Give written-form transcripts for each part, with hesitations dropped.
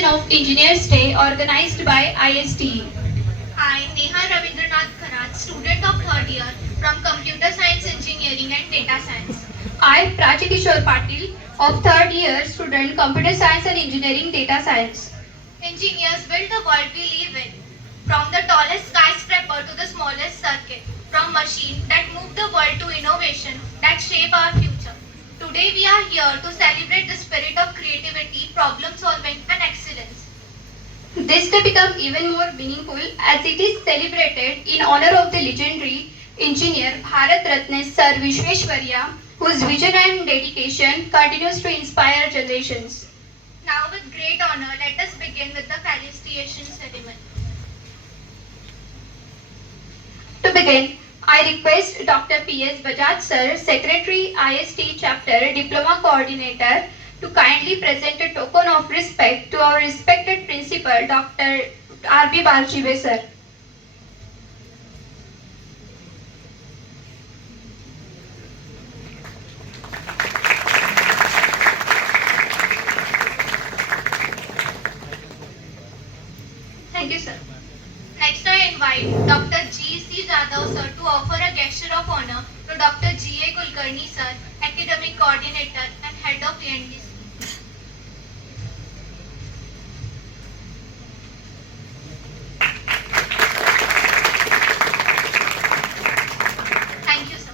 celebration of Engineers Day organized by ISTE. I, Neha Ravindranath Kharat, student of third year from Computer Science Engineering and Data Science. I, Prachikishore Patil, of third year student Computer Science and Engineering Data Science. Engineers build the world we live in. From the tallest skyscraper to the smallest circuit. From machines that move the world to innovation that shape our future. Today we are here to celebrate the spirit of creativity, problem solving and excellence. This day becomes even more meaningful as it is celebrated in honor of the legendary engineer Bharat Ratna Sir Vishweshwarya, whose vision and dedication continues to inspire generations. Now with great honor, let us begin with the felicitation ceremony. To begin, I request Dr. P.S. Bajaj Sir, Secretary IST Chapter Diploma Coordinator, to kindly present a token of respect to our respected Principal Dr. R.B. Balchive Sir. Thank you, sir. Next I invite Dr. G.C. Jadhav Sir to offer a gesture of honor to Dr. G.A. Kulkarni Sir, Academic Coordinator and Head of ENDC. Thank you, sir.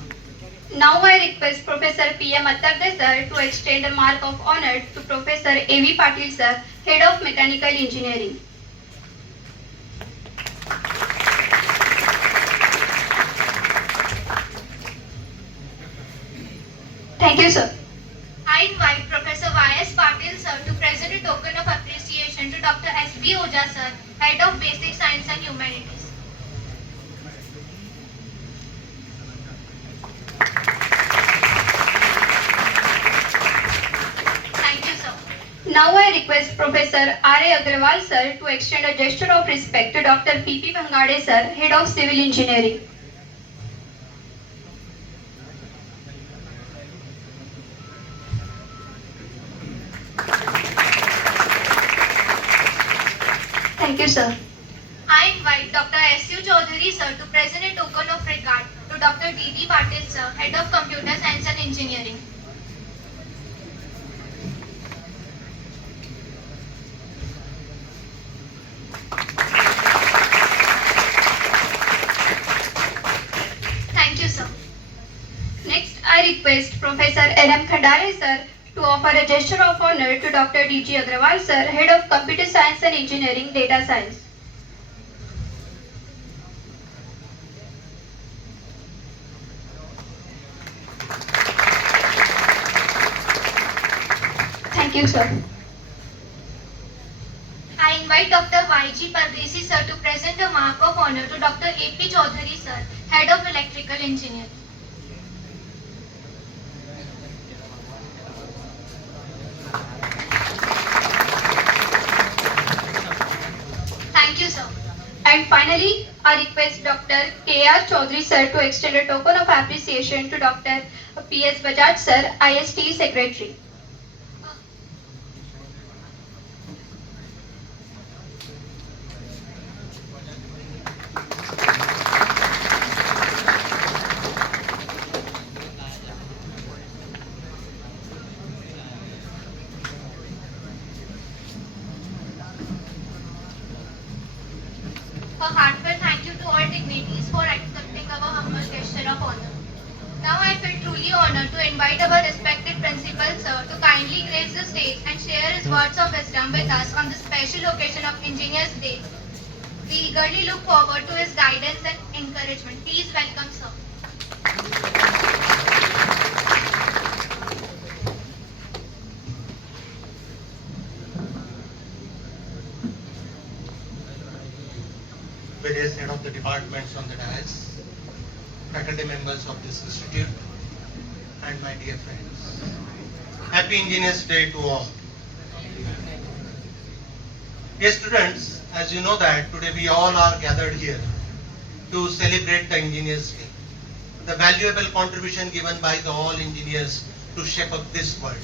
Now I request Professor P.M. Attarde Sir to extend a mark of honor to Professor A.V. Patil Sir, Head of Mechanical Engineering. Thank you, sir. I invite Professor Y.S. Patil Sir to present a token of appreciation to Dr. S.B. Oja Sir, Head of Basic Science and Humanities. Thank you, sir. Now I request Professor R.A. Agrawal Sir to extend a gesture of respect to Dr. P.P. Bangade Sir, Head of Civil Engineering. Thank you, sir. I invite Dr. S.U. Chaudhary Sir to present a token of regard to Dr. D.D. Patil Sir, Head of Computer Science and Engineering. Thank you, sir. Next, I request Professor L.M. Khandale Sir to offer a gesture of honor to Dr. D.G. Agrawal Sir, Head of Computer Science and Engineering Data Science. Thank you, sir. I invite Dr. Y.G. Pardesi Sir to present a mark of honor to Dr. A.P. Chaudhary Sir, Head of Electrical Engineering. Thank you, sir. And finally, I request Dr. K.R. Chaudhary Sir to extend a token of appreciation to Dr. P.S. Bajaj Sir, IST Secretary. A heartfelt thank you to all dignitaries for accepting our humble gesture of honor. Now I feel truly honored to invite our respected Principal Sir to kindly grace the stage and share his words of wisdom with us on the special occasion of Engineers Day. We eagerly look forward to his guidance and encouragement. Please welcome, sir. Various head of the departments on the dais, faculty members of this institute, and my dear friends. Happy Engineers Day to all. Dear students, as you know that today we all are gathered here to celebrate the Engineers Day, the valuable contribution given by the all engineers to shape up this world.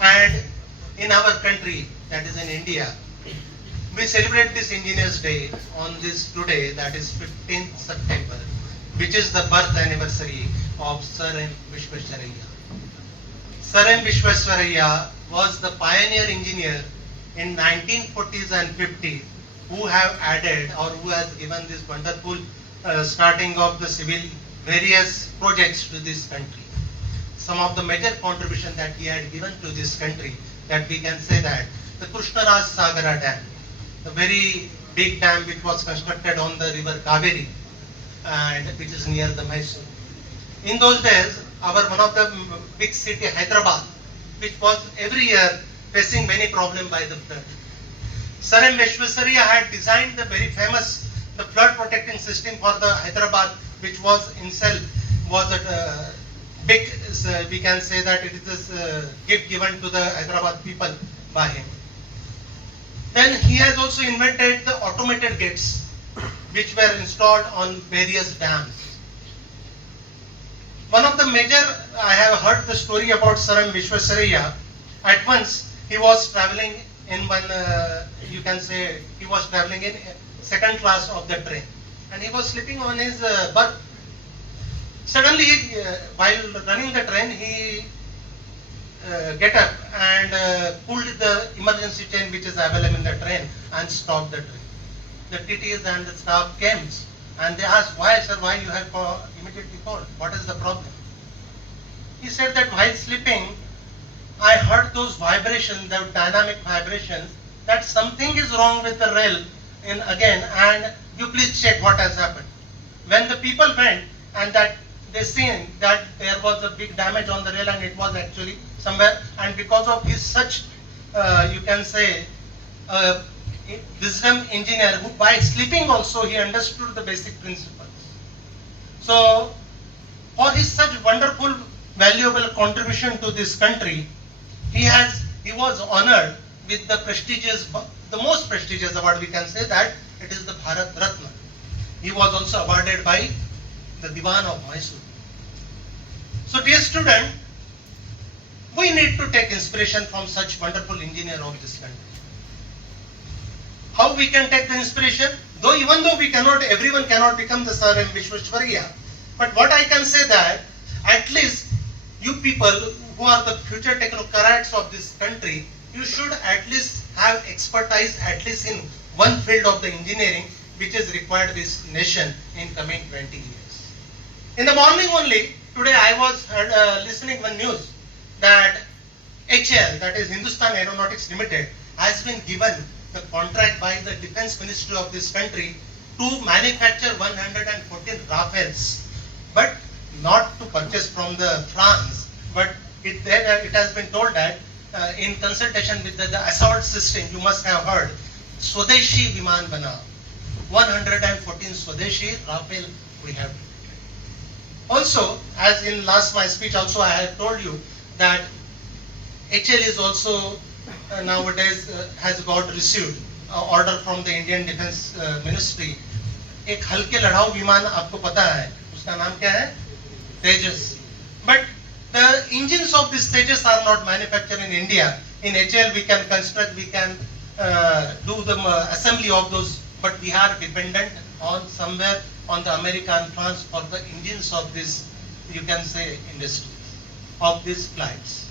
And in our country, that is in India, we celebrate this Engineers Day on this today, that is 15th September, which is the birth anniversary of Sir M. Vishwesvaraya. Sir M. Vishwesvaraya was the pioneer engineer in 1940s and 50s who have added or who has given this wonderful starting of the civil various projects to this country. Some of the major contribution that he had given to this country, that we can say that the Krishnaraj Sagara Dam, the very big dam which was constructed on the river Kaveri and which is near the Mysore. In those days, one of the big city Hyderabad, which was every year facing many problems by the flood. Sir M. Vishwesvaraya had designed the very famous the flood protecting system for the Hyderabad, which was himself was a big, we can say that it is a gift given to the Hyderabad people by him. Then he has also invented the automated gates which were installed on various dams. One of the major, I have heard the story about Sir M. Vishwesvaraya. At once he was traveling in one, you can say, he was traveling in second class of the train and he was sleeping on his berth. Suddenly, while running the train, he get up and pulled the emergency chain which is available in the train and stopped the train. The TTs and the staff came and they asked, why sir, why you have immediately called? What is the problem? He said that while sleeping, I heard those vibrations, the dynamic vibrations, that something is wrong with the rail in again and you please check what has happened. When the people went and that they seen that there was a big damage on the rail and it was actually somewhere, and because of his such you can say wisdom engineer who by sleeping also he understood the basic principles. So for his such wonderful valuable contribution to this country, he was honored with the prestigious, the most prestigious award, we can say that it is the Bharat Ratna. He was also awarded by the Diwan of Mysore. So dear student, we need to take inspiration from such wonderful engineer of this country. How we can take the inspiration? Though even though we cannot, everyone cannot become the Sir M. Vishwesvaraya, but what I can say that at least you people who are the future technocrats of this country, you should at least have expertise at least in one field of the engineering which is required this nation in coming 20 years. In the morning only, today I was listening one news that HAL, that is Hindustan Aeronautics Limited, has been given the contract by the Defense Ministry of this country to manufacture 114 Rafales, but not to purchase from the France, but it has been told that in consultation with the assault system, you must have heard, Swadeshi Viman Bana, 114 Swadeshi Rafale we have. Also, as in last my speech also I have told you that HL is also nowadays has got received order from the Indian Defense Ministry. एक हल्के लड़ाऊ विमान आपको पता है, उसका नाम क्या है? Tejas. But the engines of these Tejas are not manufactured in India. In HL we can construct, we can do the assembly of those, but we are dependent on somewhere on the America and France for the engines of this, you can say, industry of these flights.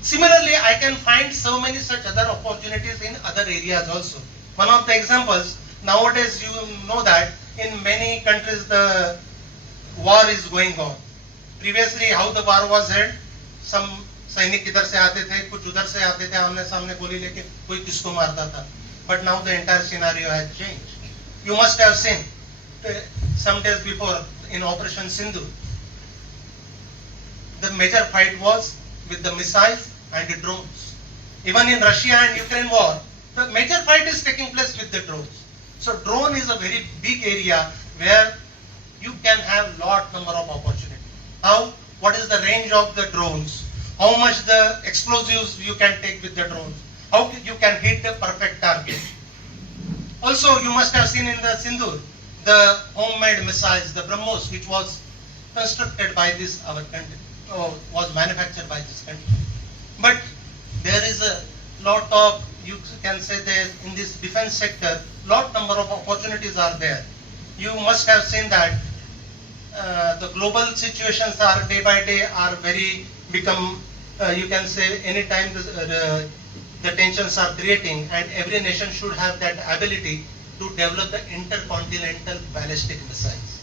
Similarly, I can find so many such other opportunities in other areas also. One of the examples, nowadays you know that in many countries the war is going on. Previously, how the war was held, some सैनिक इधर से आते थे, कुछ उधर से आते थे, आमने सामने गोली लेके कोई किसको मारता था. But now the entire scenario has changed. You must have seen some days before in Operation Sindhu, the major fight was with the missiles and the drones. Even in Russia and Ukraine war, the major fight is taking place with the drones. So drone is a very big area where you can have lot number of opportunities. How? What is the range of the drones? How much the explosives you can take with the drones? How you can hit the perfect target? Also, you must have seen in the Sindoor, the homemade missiles, the BrahMos, which was constructed by this our country, was manufactured by this country. But there is a lot of, you can say there in this defense sector, lot number of opportunities are there. You must have seen that the global situations are day by day are very become, you can say anytime the tensions are creating, and every nation should have that ability to develop the intercontinental ballistic missiles.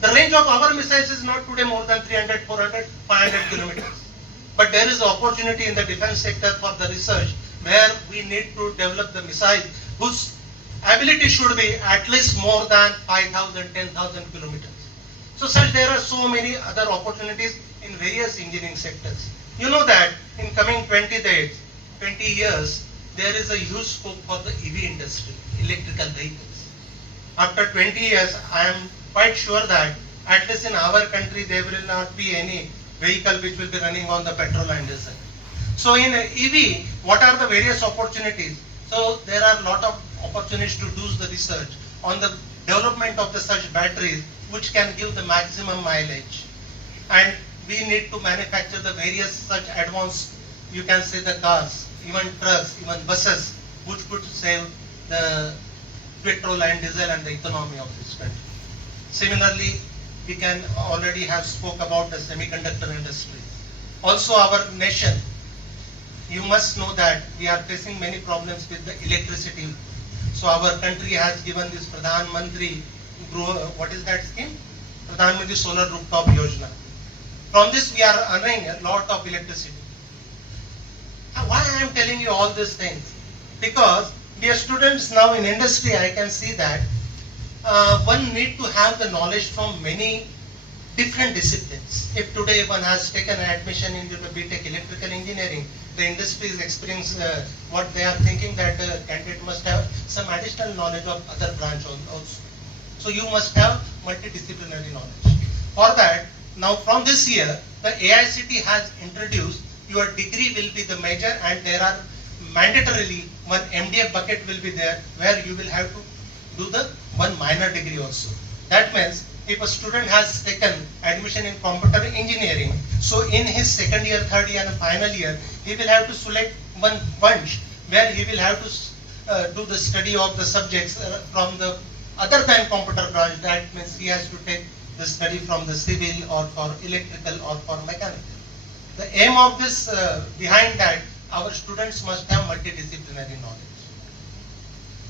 The range of our missiles is not today more than 300, 400, 500 kilometers. But there is opportunity in the defense sector for the research where we need to develop the missile whose ability should be at least more than 5,000, 10,000 kilometers. So such there are so many other opportunities in various engineering sectors. You know that in coming 20 years, there is a huge scope for the EV industry, electrical vehicles. After 20 years, I am quite sure that at least in our country, there will not be any vehicle which will be running on the petrol and diesel. So in EV, what are the various opportunities? So there are a lot of opportunities to do the research on the development of the such batteries which can give the maximum mileage. And we need to manufacture the various such advanced, you can say the cars, even trucks, even buses, which could save the petrol and diesel and the economy of this country. Similarly, we can already have spoke about the semiconductor industry. Also our nation, you must know that we are facing many problems with the electricity. So our country has given this Pradhan Mantri, what is that scheme? Pradhan Mantri Solar Rooftop Yojana. From this we are earning a lot of electricity. Why I am telling you all these things? Because dear students, now in industry I can see that one need to have the knowledge from many different disciplines. If today one has taken an admission into the BTech electrical engineering, the industry is experiencing what they are thinking that the candidate must have some additional knowledge of other branch also. So you must have multidisciplinary knowledge. For that, now from this year, the AICT has introduced your degree will be the major, and there are mandatorily one MDF bucket will be there where you will have to do the one minor degree also. That means if a student has taken admission in computer engineering, so in his second year, third year and final year, he will have to select one bunch where he will have to do the study of the subjects from the other than computer branch. That means he has to take the study from the civil or for electrical or for mechanical. The aim of this, behind that, our students must have multidisciplinary knowledge.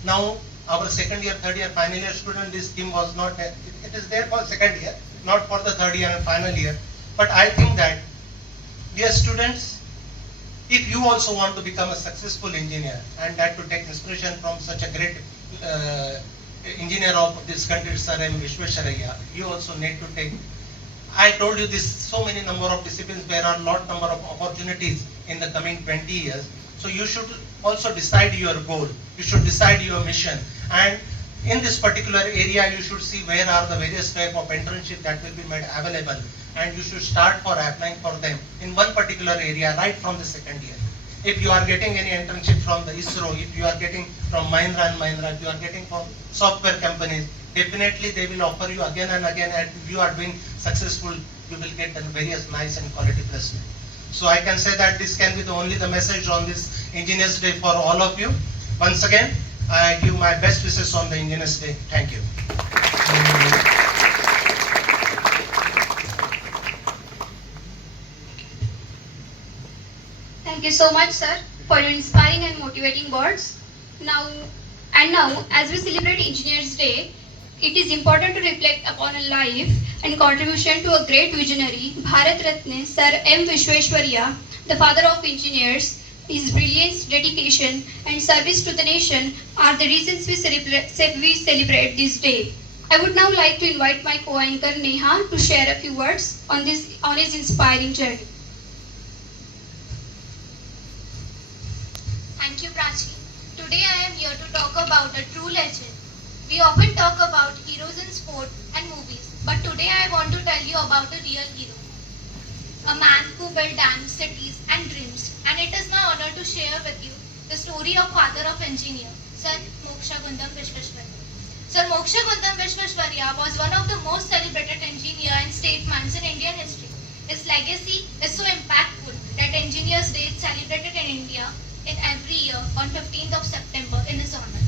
Now, our second year, third year, final year student, this scheme was not, it is there for second year, not for the third year and final year. But I think that, dear students, if you also want to become a successful engineer, and that to take inspiration from such a great engineer of this country, Sir M. Vishwesvaraya, you also need to take, I told you this, so many number of disciplines, there are lot number of opportunities in the coming 20 years. So you should also decide your goal, you should decide your mission, and in this particular area you should see where are the various type of internship that will be made available, and you should start for applying for them in one particular area right from the second year. If you are getting any internship from the ISRO, if you are getting from Mahindra and Mahindra, if you are getting from software companies, definitely they will offer you again and again, and if you are doing successful, you will get a various nice and quality placement. So I can say that this can be only the message on this Engineers Day for all of you. Once again, I give my best wishes on the Engineers Day. Thank you. Thank you so much, sir, for your inspiring and motivating words. Now, as we celebrate Engineers Day, it is important to reflect upon a life and contribution to a great visionary, Bharat Ratna Sir M. Vishwesvaraya, the father of engineers. His brilliance, dedication, and service to the nation are the reasons we celebrate this day. I would now like to invite my co-anchor Neha to share a few words on his inspiring journey. Thank you, Prachi. Today I am here to talk about a true legend. We often talk about heroes in sport and movies, but today I want to tell you about a real hero. A man who built dams, cities and dreams, and it is my honor to share with you the story of father of engineer, Sir Moksha Gundam Vishwesvaraya. Sir Moksha Gundam Vishwesvaraya was one of the most celebrated engineer and statesmen in Indian history. His legacy is so impactful that Engineers Day is celebrated in India in every year on 15th of September in his honor.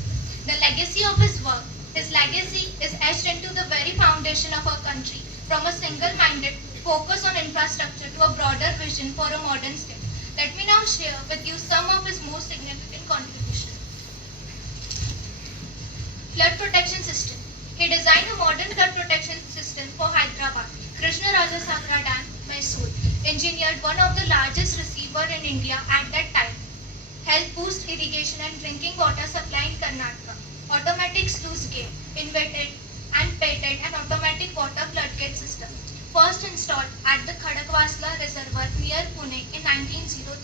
The legacy of his work, his legacy is etched into the very foundation of our country, from a single-minded focus on infrastructure to a broader vision for a modern state. Let me now share with you some of his most significant contributions. Flood protection system. He designed a modern flood protection system for Hyderabad, Krishnarajasagar Dam, Mysore. Engineered one of the largest receiver in India at that time. Helped boost irrigation and drinking water supply in Karnataka. Automatic sluice gate. Invented and patented an automatic water floodgate system. First installed at the Khadakwasla Reservoir near Pune in 1903.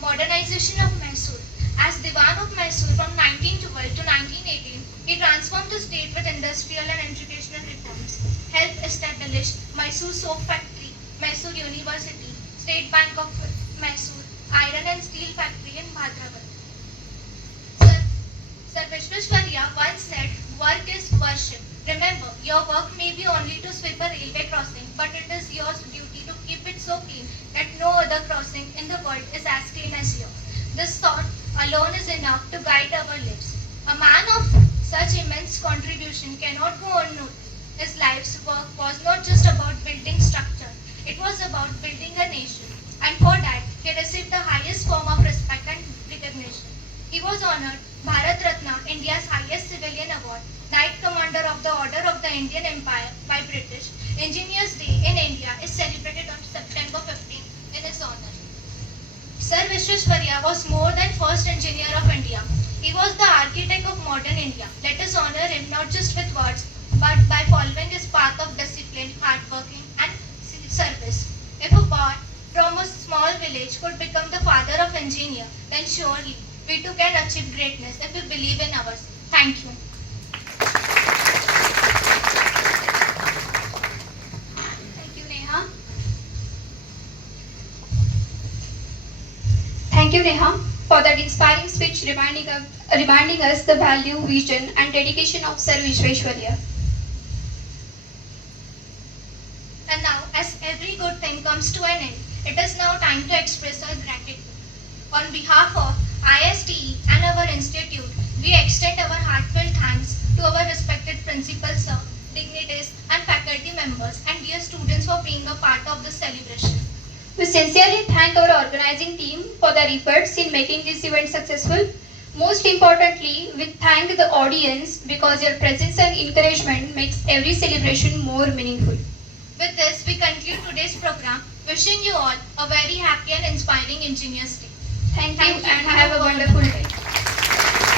Modernization of Mysore. As Diwan of Mysore from 1912 to 1918, he transformed the state with industrial and educational reforms. Helped establish Mysore Soap Factory, Mysore University, State Bank of Mysore, Iron and Steel Factory in Bhadrabad. Sir Vishweshwarya once said, "Work is worship." Remember, your work may be only to sweep a railway crossing, but it is your duty to keep it so clean that no other crossing in the world is as clean as yours. This thought alone is enough to guide our lives. A man of such immense contribution cannot go unnoticed. His life's work was not just about building structure, it was about building a nation. And for that, he received the highest form of respect and recognition. He was honored Bharat Ratna, India's highest civilian award, Knight Commander of the Order of the Indian Empire by British. Engineers Day in India is celebrated on September 15 in his honor. Sir Vishweshwarya was more than first engineer of India. He was the architect of modern India. Let us honor him not just with words, but by following his path of discipline, hardworking and service. If a boy from a small village could become the father of engineer, then surely we too can achieve greatness if we believe in ourselves. Thank you. Thank you, Neha. Thank you, Neha, for that inspiring speech reminding us the value, vision, and dedication of Sir Vishweshwarya. And now, as every good thing comes to an end, it is now time to express our gratitude. On behalf of ISTE and our institute, we extend our heartfelt thanks to our respected principals, sir, dignitaries, and faculty members, and dear students for being a part of this celebration. We sincerely thank our organizing team for their efforts in making this event successful. Most importantly, we thank the audience because your presence and encouragement makes every celebration more meaningful. With this, we conclude today's program, wishing you all a very happy and inspiring Engineers Day. Thank you and have a wonderful day.